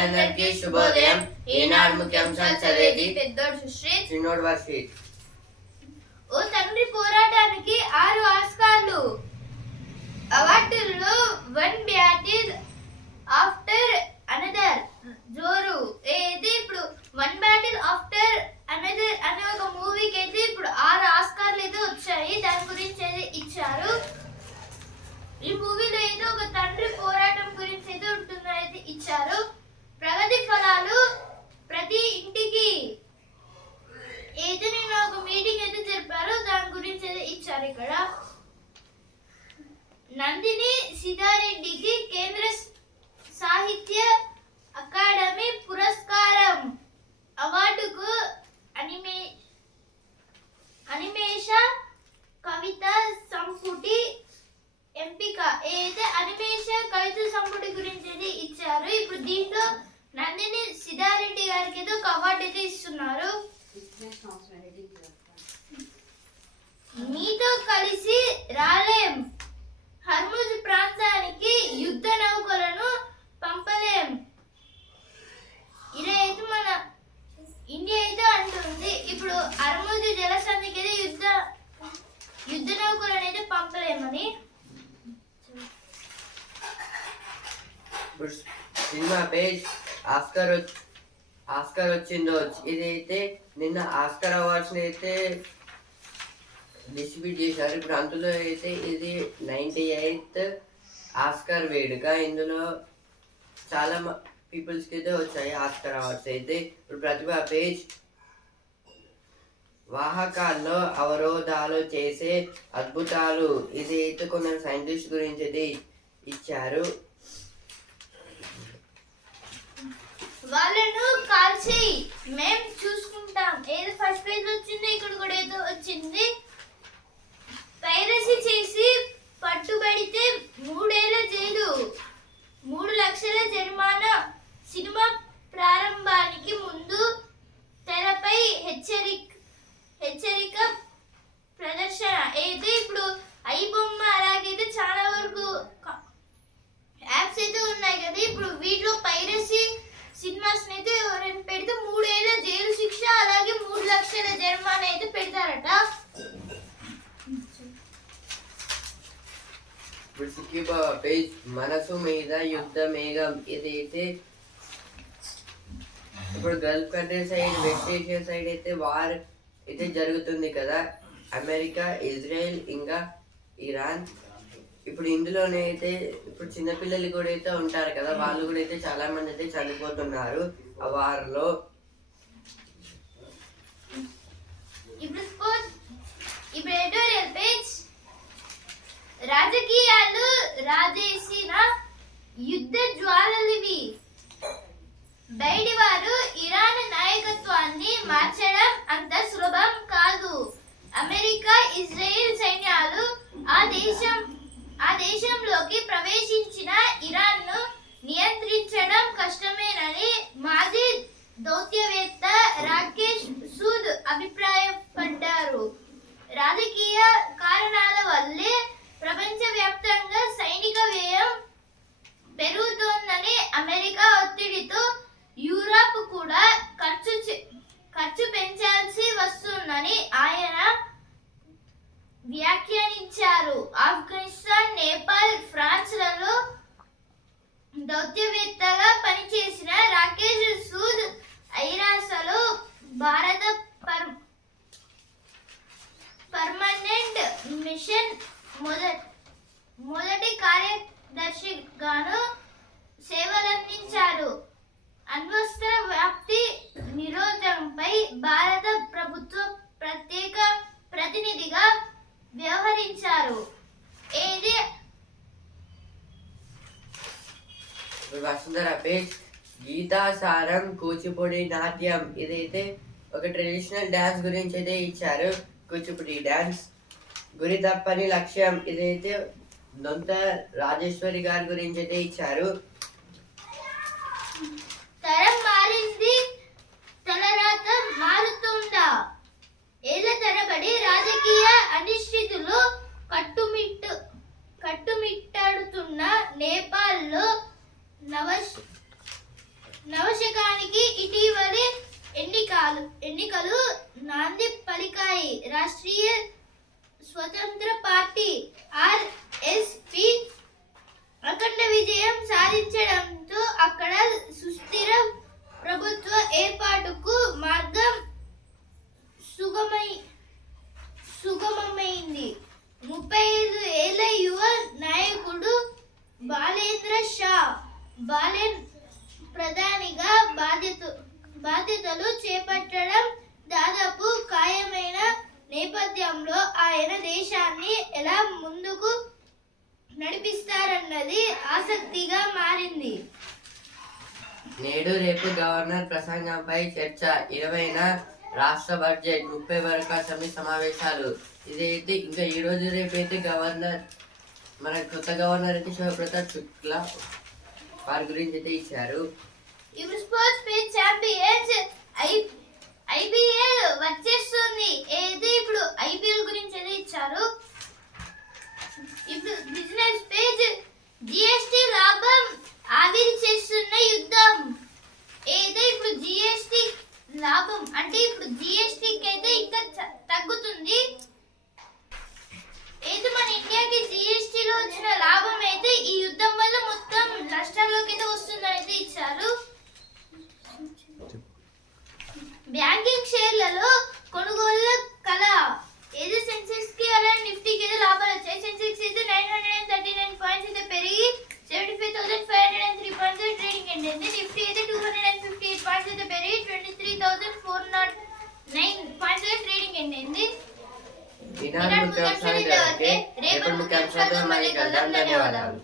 మిత్రులందరికీ శుభోదయం. ఈనాడు ముఖ్యాంశాలు చదివేది పెద్దోడు సుశ్రీత్, చిన్నోడు వర్షిత్. ఓ తండ్రి పోరాటానికి 6 ఆస్కార్లు. అవార్డుల్లో వన్ బ్యాటిల్ ఆఫ్టర్ అనదర్ జోరు. అయితే ఇప్పుడు వన్ బ్యాటిల్ ఆఫ్టర్ అనదర్ అనే ఒక మూవీకి అయితే ఇప్పుడు 6 ఆస్కార్లు అయితే వచ్చాయి. దాని గురించి అయితే ఇచ్చారు. ఈ మూవీలో అయితే ఒక తండ్రి పోరాటం గురించి అయితే ఉంటుందని అయితే ఇచ్చారు. ప్రగతి ఫలాలు ప్రతి ఇంటికి అయితే నేను ఒక మీటింగ్ అయితే జరిపారు. దాని గురించి అయితే ఇచ్చారు. ఇక్కడ నందిని సిద్ధారెడ్డికి కేంద్ర సాహిత్య అకాడమీ పురస్కారం. అవార్డుకు అనిమేష కవిత సంపుటి ఎంపిక. ఏదైతే అనిమేష కవిత సంపుటి గురించి అయితే ఇచ్చారు. ఇప్పుడు దీంట్లో నందిని సిద్ధారెడ్డి గారికి అయితే ఒక అవార్డు అయితే ఇస్తున్నారు. మీతో కలిసి రాలేం, హర్ముజ్ ప్రాంతానికి యుద్ధ నౌకలను పంపలేం. ఇలా అయితే మన ఇండియా అయితే అంటుంది. ఇప్పుడు హర్ముజ్ జలసంధికి అయితే యుద్ధ నౌకలను అయితే పంపలేమని. సినిమా పేజ్ ఆస్కార్ వచ్చిందో. ఇదైతే నిన్న ఆస్కార్ అవార్డ్స్ అయితే డిస్ట్రిబ్యూట్ చేశారు. ఇప్పుడు అందులో అయితే ఇది 98th ఆస్కార్ వేడుక. ఇందులో చాలా పీపుల్స్కి అయితే వచ్చాయి ఆస్కార్ అవార్డ్స్ అయితే. ఇప్పుడు ప్రతిభ పేజ్ వాహకాల్లో అవరోధాలు చేసే అద్భుతాలు. ఇది అయితే కొందరు సైంటిస్ట్ గురించి అయితే ఇచ్చారు. వాళ్ళను కాల్చి మేము చూసుకుంటాం. ఏదో ఫస్ట్ పేజ్ వచ్చింది, ఇక్కడ కూడా ఏదో వచ్చింది. పైరసీ చేసి పట్టుబడితే 3 ఏళ్ల జైలు, 3 లక్షల జరిమానా. సినిమా ప్రారంభానికి ముందు తెరపై హెచ్చరిక ప్రదర్శన. అయితే ఇప్పుడు ఐ బొమ్మ అలాగైతే చాలా వరకు యాప్స్ అయితే ఉన్నాయి కదా. ఇప్పుడు వీటిలో పైరసీ సినిమాస్ అయితే ఎవరైనా పెడితే 3 ఏళ్ల జైలు శిక్ష అలాగే 3 లక్షల జరిమానా అయితే పెడతారట. పేజ్ మనసు మీద యుద్ధ మేఘం. ఇదైతే ఇప్పుడు Gulf country side, west Asia side అయితే వార్ అయితే జరుగుతుంది కదా. అమెరికా, ఇజ్రాయెల్ ఇంకా ఇరాన్. ఇప్పుడు ఇందులోనే అయితే ఇప్పుడు చిన్నపిల్లలు కూడా అయితే ఉంటారు కదా, వాళ్ళు కూడా అయితే చాలా మంది అయితే చనిపోతున్నారు ఆ వార్లో. ఇప్పుడు ఎడిటోరియల్ పేజ్ రాజకీయాలు రాజేసిన యుద్ధ జ్వాలలివి. బయటి వారు ఇరాన్ నాయకత్వాన్ని మార్చడం అంత సులభం కాదు. అమెరికా, ఇజ్రాయెల్ సైన్యాలు ఆ దేశంలోకి ప్రవేశించిన ఇరాన్ను నియంత్రించడం కష్టమేనని మాజీ దౌత్యవేత్త రాకేష్ సూద్ అభిప్రాయపడ్డారు. రాజకీయ కారణాల వల్లే ప్రపంచవ్యాప్తంగా సైనిక వ్యయం పెరుగుతోందని, అమెరికా ఒత్తిడితో యూరప్ కూడా ఖర్చు పెంచాల్సి వస్తుందని ఆయన వ్యాఖ్యానించారు. ఆఫ్ఘనిస్తాన్, నేపాల్, ఫ్రాన్స్లలో దౌత్యవేత్తగా పనిచేసిన రాకేష్ సూద్ ఐరాసలో భారత పర్మనెంట్ మిషన్ మొదటి కార్యదర్శిగాను సేవలందించారు. అణ్వస్త్ర వ్యాప్తి నిరోధంపై భారత ప్రభుత్వ ప్రత్యేక ప్రతినిధిగా వ్యవహరించారు. ఏది వసుంధర పేజ్ గీతాసారం కూచిపూడి నాట్యం. ఇదైతే ఒక ట్రెడిషనల్ డాన్స్ గురించి అయితే ఇచ్చారు. కూచిపూడి డాన్స్. గురి తప్పని లక్ష్యం. ఇదైతే దొంత రాజేశ్వరి గారి గురించి అయితే ఇచ్చారు. తరం మారింది, తలరాత మారుతుందా. ఏళ్ల తరబడి రాజకీయ అనిశ్చితులు కట్టుమిట్టాడుతున్న నేపాల్లో ప్రత్యేకానికి ఇటీవలి ఎన్నికలు నాంది పలికాయి. రాష్ట్రీయ స్వతంత్ర పార్టీ ఆర్ఎస్పి అఖండ విజయం సాధించడంతో అక్కడ సుస్థిర ప్రభుత్వ ఏర్పాటుకు మార్గం సుగమమైంది. 35 ఏళ్ల యువ నాయకుడు బాలేన్ ప్రధానిగా బాధ్యతలు చేపట్టడం దాదాపు ఖాయమైన నేపథ్యంలో ఆయన దేశాన్ని ఎలా ముందుకు నడిపిస్తారన్నది ఆసక్తిగా మారింది. నేడు రేపు గవర్నర్ ప్రసంగంపై చర్చ. 20న రాష్ట్ర బడ్జెట్, 30 వరకు అసెంబ్లీ సమావేశాలు. ఇదైతే ఇంకా ఈ రోజు రేపు అయితే మన కొత్త గవర్నర్ అయితే శివప్రతాప్ శుక్లా వారి గురించి అయితే ఇచ్చారు. ఇప్పుడు స్పోర్ట్స్ పేజ్ ఛాంపియన్స్ ఐపీఎల్ వచ్చేస్తుంది. ఇప్పుడు ఐపీఎల్ గురించి అయితే ఇచ్చారు. ఇప్పుడు బిజినెస్ పేజ్ జిఎస్టి లాభం ఆవిరి చేస్తున్న యుద్ధం. ఇప్పుడు జిఎస్టి లాభం అంటే ఇప్పుడు జిఎస్టికి అయితే ఇంకా తగ్గుతుంది. మన ఇండియాకి జిఎస్టిలో వచ్చిన లాభం అయితే ఈ యుద్ధం వల్ల మొత్తం నష్టాల్లోకి అయితే వస్తుందని అయితే ఇచ్చారు. బ్యాంకింగ్ షేర్లలో కొనుగోళ్ల కళ. సెన్సెక్స్ కి అలాగే నిఫ్టీకి అయితే లాభాలు వచ్చాయి. సెన్సెక్స్ అయితే 939 పాయింట్స్ అయితే పెరిగి 75,503 పాయింట్స్ ట్రేడింగ్ ఎండింది. నిఫ్టీ అయితే 258 పాయింట్స్ అయితే పెరిగి 23,409 పాయింట్స్ అయితే ట్రేడింగ్ ఎండింది. రేపటి ముఖ్యాంశాలు మళ్ళీ కలుద్దాం. ధన్యవాదాలు.